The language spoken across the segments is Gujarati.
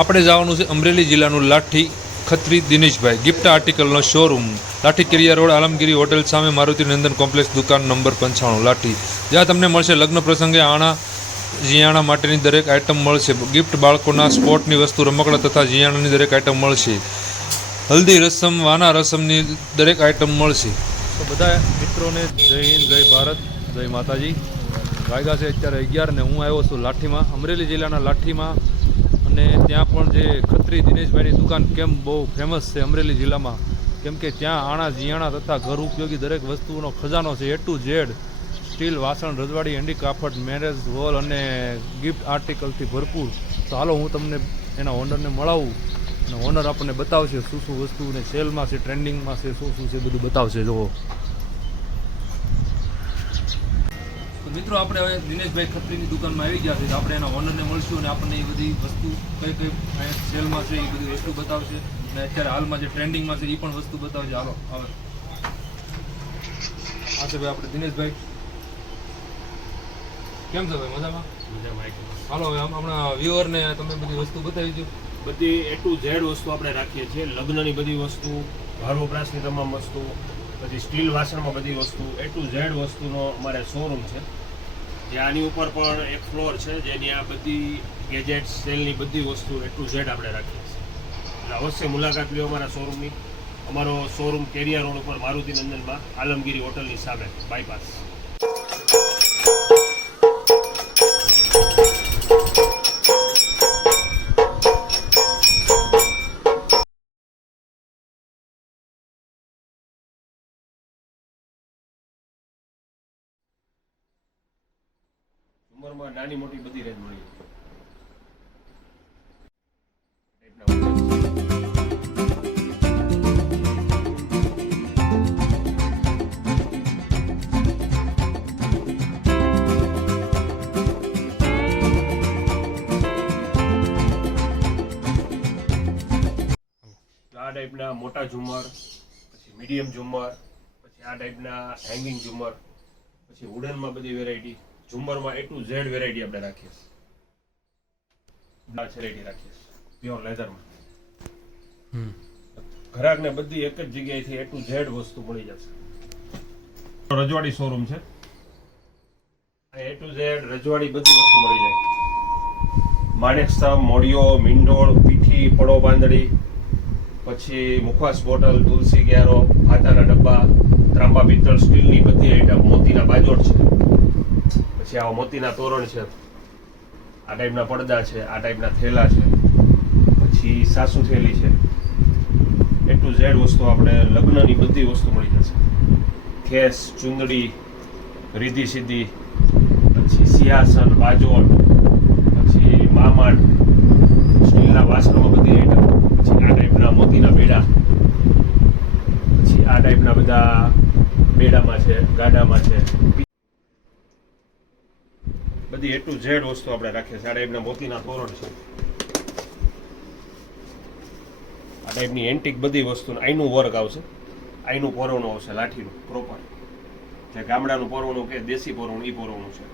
આપણે જવાનું છે અમરેલી જિલ્લાનું લાઠી ખત્રી દિનેશભાઈ ગિફ્ટ આર્ટિકલનો શોરૂમ લાઠી કિરિયા રોડ આલમગીરી હોટેલ સામે મારુતિ નંદન કોમ્પ્લેક્સ દુકાન નંબર 95 લાઠી, જ્યાં તમને મળશે લગ્ન પ્રસંગે આણા જીયાણા માટેની દરેક આઇટમ મળશે. ગિફ્ટ બાળકોના સ્પોર્ટની વસ્તુ રમકડા તથા જીયાણાની દરેક આઇટમ મળશે. હલ્દી રસમ વાના રસમની દરેક આઇટમ મળશે. તો બધા મિત્રોને જય હિન્દ, જય ભારત, જય માતાજી. વાગ્યા છે અત્યારે 11 ને હું આવ્યો છું લાઠીમાં, અમરેલી જિલ્લાના લાઠીમાં. અને ત્યાં પણ જે ખત્રી દિનેશભાઈની દુકાન કેમ બહુ ફેમસ છે અમરેલી જિલ્લામાં, કેમ કે ત્યાં આણા જીયાણા તથા ઘર ઉપયોગી દરેક વસ્તુનો ખજાનો છે. A to Z સ્ટીલ, વાસણ, રજવાડી, હેન્ડીક્રાફ્ટ, મેરેજ હોલ અને ગિફ્ટ આર્ટિકલથી ભરપૂર. તો હાલો હું તમને એના ઓનરને મળાવું અને ઓનર આપણને બતાવશે શું શું વસ્તુને સેલમાં છે, ટ્રેન્ડિંગમાં છે, શું શું છે બધું બતાવશે. જુઓ તો મિત્રો, આપણે હવે દિનેશભાઈ ખત્રીની દુકાનમાં આવી ગયા છે. તો આપણે એના ઓનરને મળશું અને આપણને એ બધી વસ્તુ કઈ કઈ સેલમાં છે એ બધી વસ્તુ બતાવશે અને અત્યારે હાલમાં જે ટ્રેન્ડિંગમાં છે એ પણ વસ્તુ બતાવશે. હાલો હવે આ છે ભાઈ આપણે દિનેશભાઈ. કેમ છે ભાઈ? મજામાં? હાલો હવે હમણાં વ્યુઅરને તમે બધી વસ્તુ બતાવી દો. બધી A to Z વસ્તુ આપણે રાખીએ છીએ. લગ્નની બધી વસ્તુ, ઘર વપરાશની તમામ વસ્તુ, પછી સ્ટીલ વાસણમાં બધી વસ્તુ, A to Z વસ્તુનો અમારે શોરૂમ છે. જે આની ઉપર પણ એક ફ્લોર છે જેની આ બધી ગેજેટ્સ, સેલની બધી વસ્તુ A to Z આપણે રાખીએ છીએ. એટલે અવશ્ય મુલાકાત લ્યો અમારા શોરૂમની. અમારો શોરૂમ કેરિયા રોડ ઉપર મારુતિ નંદનમાં આલમગીરી હોટલની સામે બાયપાસ. ઉંમરમાં નાની મોટી બધી રેન્જ મળી આ ટાઈપના મોટા ઝુમર, પછી મીડિયમ ઝુમર, પછી આ ટાઈપના હેંગિંગ ઝુમર, પછી વુડનમાં બધી વેરાયટી. ઝુમરમાં A to Z વેરાયટી આપણે રાખીએ છીએ. વેરાયટી રાખીએ છીએ પ્યોર લેધરમાં. ગ્રાહકને બધી એક જ જગ્યાએથી A to Z વસ્તુ મળી જશે. રજવાડી શોરૂમ છે. A to Z રજવાડી બધી વસ્તુ મળી જાય. માણેક સ્તંભ, મોડિયો, મીંડોળ, પીઠી, પડો બાંધડી, પછી મુખવાસ બોટલ, તુલસી ક્યારો, હાથાના ડબ્બા, ત્રાંબા પિત્તળ, સ્ટીલની બધી આઈટમ, મોતીના બાજોટ છે, પછી આવા મોતીના તોરણ છે, આ ટાઈપના પડદા છે, આ ટાઈપના થેલા છે, પછી સાસુ થેલી છે. A to Z વસ્તુ આપણે લગ્નની બધી વસ્તુ મળી જશે. ખેસ, ચુંદડી, રીધી સીધી, પછી સિંહાસન, બાજોટ, પછી મામાટ, સ્ટીલના વાસણમાં બધી આઈટમ, પછી આ ટાઈપના મોતીના બેડા, પછી આ ટાઈપના બધા બેડામાં છે, ગાડામાં છે, બધી A to Z વસ્તુ આપણે રાખીએ છીએ. આ ટાઈપના મોતીના તોરણ છે, આ ટાઈપની એન્ટિક બધી વસ્તુ. આઈનું વર્ક આવશે, આઈનું પોરવણું આવશે, લાઠીનું પ્રોપર, જે ગામડાનું પોરવણું કે દેશી પોરવણું, એ પોરવણું છે.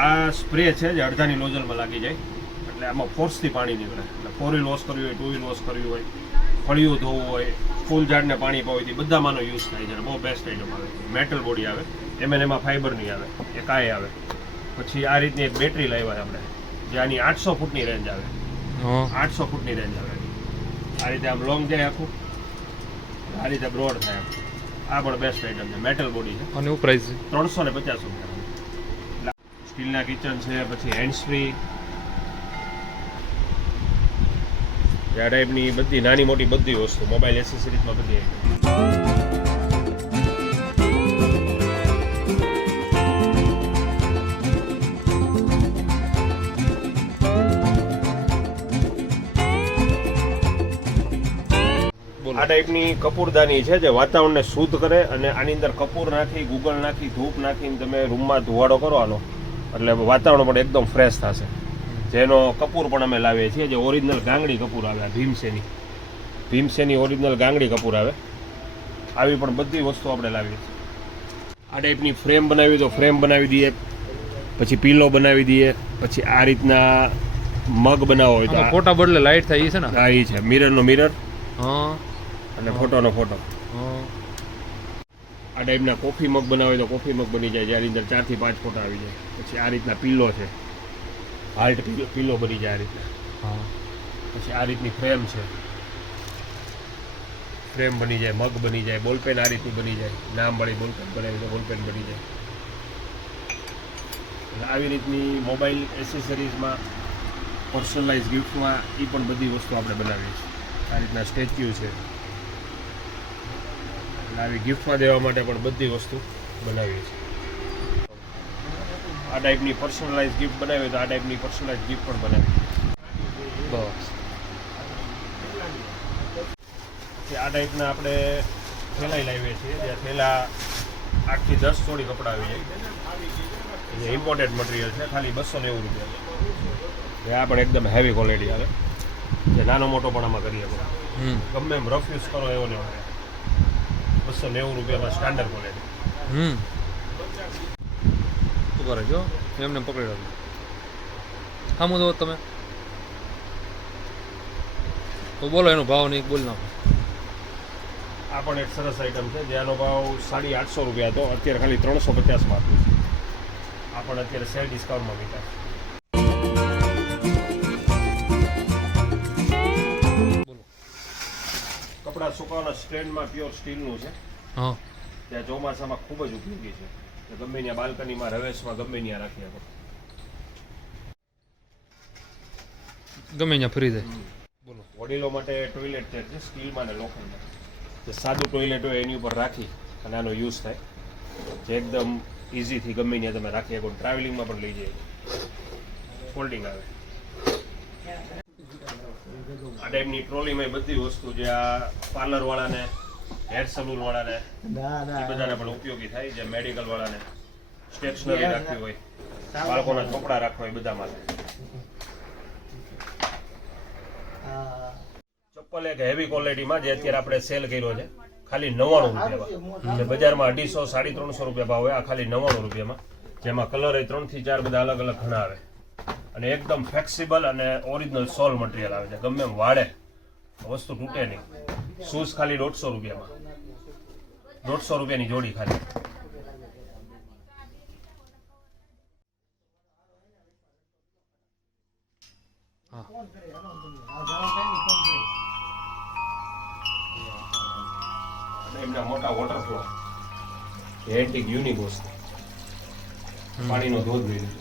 આ સ્પ્રે છે જે અડધાની નોઝલમાં લાગી જાય એટલે આમાં ફોર્સથી પાણી નીકળે. એટલે 4 વ્હીલ વોશ કરવી હોય, 2 વ્હીલ વોશ કરવી હોય, ફળિયું ધોવું હોય, ફૂલ ઝાડને પાણી પાવવાથી બધામાંનો યુઝ થાય છે. બહુ બેસ્ટ આઈટમ આવે. મેટલ બોડી આવે, એમાં ફાઈબરની આવે, એક આ આવે. પછી આ રીતની એક બેટરી લાવ્યા આપણે, જે આની 800 ફૂટની રેન્જ આવે. 800 ફૂટની રેન્જ આવે. આ રીતે આમ લોંગ જાય આખું, આ રીતે બ્રોડ થાય. આ પણ બેસ્ટ આઈટમ છે, મેટલ બોડી છે. અને શું પ્રાઇસ છે? 350 રૂપિયા. સ્ટીલના કિચન છે, પછી હેન્ડ્સ ફ્રી, આ ટાઈપની બધી નાની મોટી બધી વસ્તુ, મોબાઈલ એસેસરીઝમાં બધી આ ટાઈપની કપૂરદાની છે જે વાતાવરણને શુદ્ધ કરે અને આની અંદર કપૂર નાખી, ગુગળ નાખી, ધૂપ નાખીને તમે રૂમમાં ધુવાડો કરવાનો એટલે વાતાવરણ પણ એકદમ ફ્રેશ થશે. જેનો કપૂર પણ અમે લાવીએ છીએ, જે ઓરિજિનલ ગાંગડી કપૂર આવે, ભીમસેની ઓરિજિનલ ગાંગડી કપૂર આવે. આવી પણ બધી વસ્તુ આપણે લાવીએ છીએ. આ ટાઈપની ફ્રેમ બનાવી તો ફ્રેમ બનાવી દઈએ, પછી પીલો બનાવી દઈએ, પછી આ રીતના મગ બનાવવો હોય તો ફોટા બદલે લાઈટ થાય છે ને. હા, એ છે મિરરનો મિરર હા, અને ફોટોનો ફોટો. આ ટાઈપના કોફી મગ બનાવે તો કોફી મગ બની જાય, જેની અંદર 4 થી 5 ફોટા આવી જાય. પછી આ રીતના પીલો છે, હાર્ટ પીલો બની જાય આ રીતના. પછી આ રીતની ફ્રેમ છે, ફ્રેમ બની જાય, મગ બની જાય, બોલપેન આ રીતની બની જાય, નામ વાળી બોલપેન બનાવી તો બોલપેન બની જાય. એટલે આવી રીતની મોબાઈલ એસેસરીઝમાં, પર્સનલાઇઝ ગિફ્ટમાં એ પણ બધી વસ્તુ આપણે બનાવીએ છીએ. આ રીતના સ્ટેચ્યુ છે, એટલે આવી ગિફ્ટમાં દેવા માટે પણ બધી વસ્તુ બનાવીએ છીએ. આ ટાઈપની પર્સનલાઇઝ ગિફ્ટ બનાવી તો આ ટાઈપની પર્સનલાઇઝ ગિફ્ટ પણ બનાવી. બસ આ ટાઈપના આપણે થેલાઈ લાવીએ છીએ, જે થેલા 8 થી 10 જોડી કપડાં આવી જાય. એ ઇમ્પોર્ટેડ મટીરિયલ છે, ખાલી 290 રૂપિયા. આ પણ એકદમ હેવી ક્વોલિટી આવે, જે નાનો મોટો પણ આમાં કરીએ આપણે. ગમે એમ રફ યુઝ કરો એવો નહીં આવે. 290 રૂપિયામાં સ્ટાન્ડર્ડ ક્વોલિટી. શું કરે જો એમને પકડી રાખો. સામું તો તમે તો બોલો, એનો ભાવ નહીં બોલ નાખો. આ પણ એક સરસ આઈટમ છે, જેનો ભાવ 850 રૂપિયા હતો, અત્યારે ખાલી 350માં આપ્યું છે. આ પણ અત્યારે સેલ ડિસ્કાઉન્ટમાં વેચાય. કપડાં સુકવવાના સ્ટેન્ડમાં પ્યોર સ્ટીલનું છે. હા, ત્યાં ચોમાસામાં ખૂબ જ ઉપયોગી છે. ગમે ત્યાં બાલ્કનીમાં, રવેશમાં ગમે ત્યાં રાખી શકો. ગમે ત્યાં ફરી જાય. બોલો, વડીલો માટે ટોયલેટ છે, સ્ટીલમાં ને લોખંડમાં. જે સાદું ટોયલેટ હોય એની ઉપર રાખી અને આનો યુઝ થાય, જે એકદમ ઇઝીથી ગમે ત્યાં તમે રાખી શકો. ટ્રાવેલિંગમાં પણ લઈ જાય, ફોલ્ડિંગ આવે. આ ટાઈપની ટ્રોલીમાં બધી વસ્તુ, જે આ પાર્લરવાળાને, હેર સલૂનવાળાને, એ બધાને પણ ઉપયોગી થાય. જે મેડિકલવાળાને સ્ટેશનરી રાખવી હોય, બાળકોના ચોપડા રાખવા હોય, બધા માટે. ચપ્પલ એક હેવી ક્વોલિટીમાં, જે અત્યારે આપણે સેલ કર્યો છે, ખાલી 99 રૂપિયામાં. જે બજારમાં 250, 350 રૂપિયા ભાવ હોય, આ ખાલી 99 રૂપિયામાં. જેમાં કલર 3 થી 4 બધા અલગ અલગ ઘણા આવે, અને એકદમ ફ્લેક્સિબલ અને ઓરિજિનલ સોલ મટીરિયલ આવે છે. ગમે એમ વાળે વસ્તુ તૂટે નહીં. શૂઝ ખાલી 150 રૂપિયામાં, 150 રૂપિયાની જોડી ખાલી. એમના મોટા વોટરફ્લો, એન્ટિક યુનિક વસ્તુ, પાણીનો ધોધ લઈ લીધો.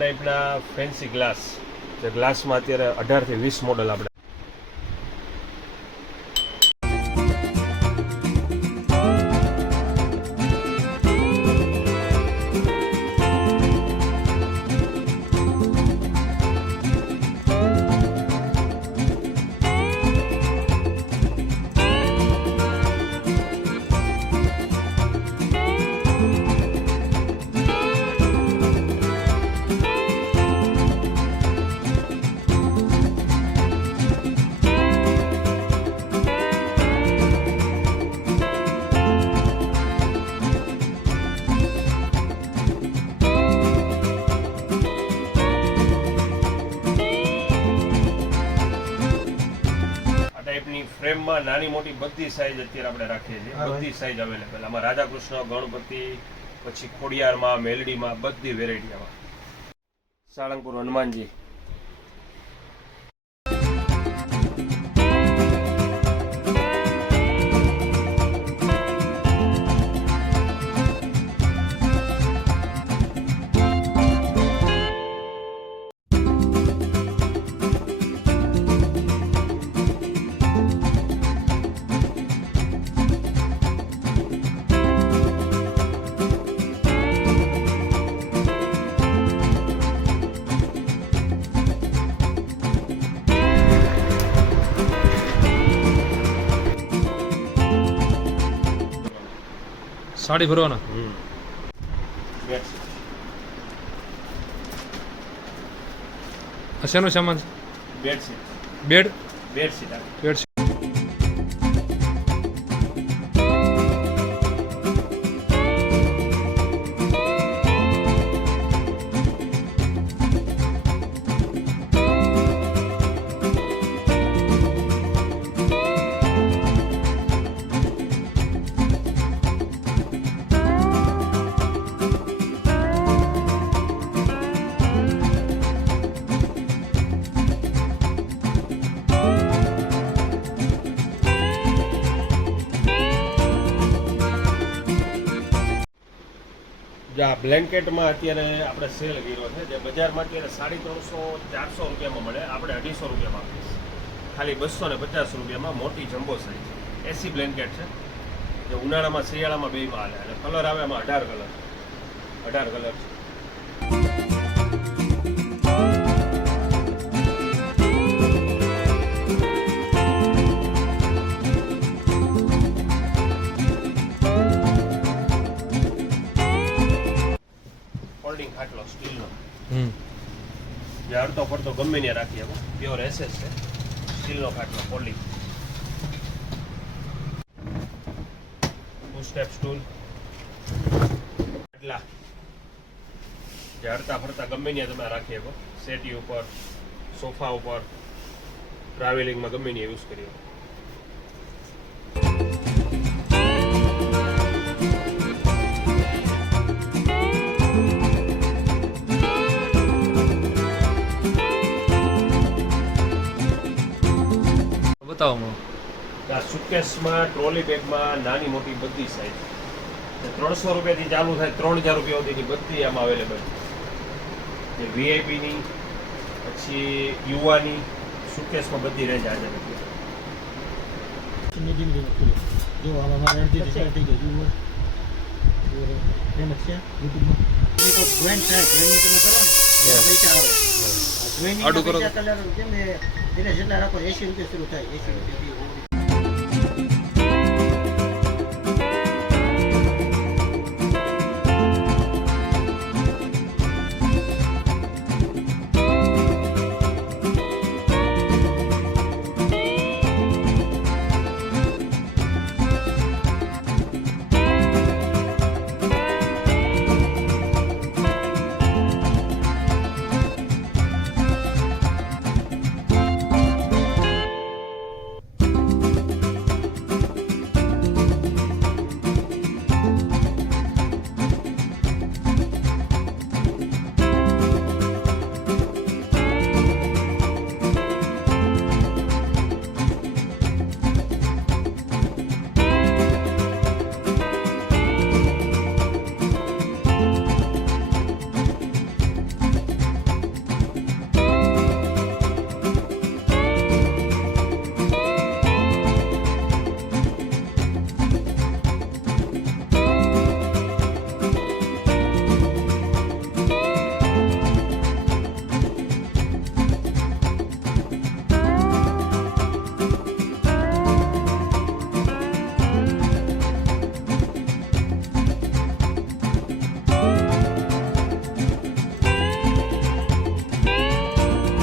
ટાઈપના ફેન્સી ગ્લાસ, જે ગ્લાસમાં અત્યારે 18 થી 20 મોડલ આપણે. ફ્રેમમાં નાની મોટી બધી સાઈઝ અત્યારે આપણે રાખીએ છીએ. બધી સાઈઝ અવેલેબલ. આમાં રાધાકૃષ્ણ, ગણપતિ, પછી ખોડિયારમાં, મેલડીમાં બધી વેરાયટી આમાં. સાળંગપુર હનુમાનજી. સાડી ભરવાના. આ શેનો સામાન છે? બેડશીટ. Bed bedsheet. બેડશીટ. આ બ્લેન્કેટમાં અત્યારે આપણે સેલ કર્યો છે, જે બજારમાં અત્યારે 350-400 રૂપિયામાં મળે, આપણે 250 રૂપિયામાં આપીશ. ખાલી 250 રૂપિયામાં મોટી જમ્બો સાઈઝ એસી બ્લેન્કેટ છે, જે ઉનાળામાં શિયાળામાં બેયમાં હાલે. અને કલર આવે એમાં 18 કલર છે. ફોલ્ડિંગ ખાટલો સ્ટીલનો, જે અડતો પડતો ગમે ત્યાં રાખી શકો. પ્યોર એસએસ છે, સ્ટીલનો ખાટલો ફોલ્ડિંગ. ટુ સ્ટેપ સ્ટૂલ, એટલા જે હરતા ફરતા ગમે ત્યાં તમે રાખી શકો. સેટી ઉપર, સોફા ઉપર, ટ્રાવેલિંગમાં ગમે ત્યાં યુઝ કરી શકો. બતાવો. આ સુટકેસમાં, ટ્રોલી બેગમાં નાની મોટી બધી સાઈઝ 300 રૂપિયાથી ચાલુ થાય 3000 રૂપિયા સુધીની બધી આમાં અવેલેબલ છે. વીઆઈપીની, પછી યુવાની સુટકેસમાં બધી રેન્જ હાજર હતી. જો આમાં અડધી ડિઝાઇન થઈ ગઈ જુઓ ફેમસ છે યુટ્યુબમાં. એક ગ્રેન્ડ છે, ગ્રેન્ડ તમે કરો ને પૈસા આવે. ગ્રેન્ડ આડું કરો. કલર કેમ ને એટલે જેટલા રાખો 80 રૂપિયા શરૂ થાય. 80 રૂપિયા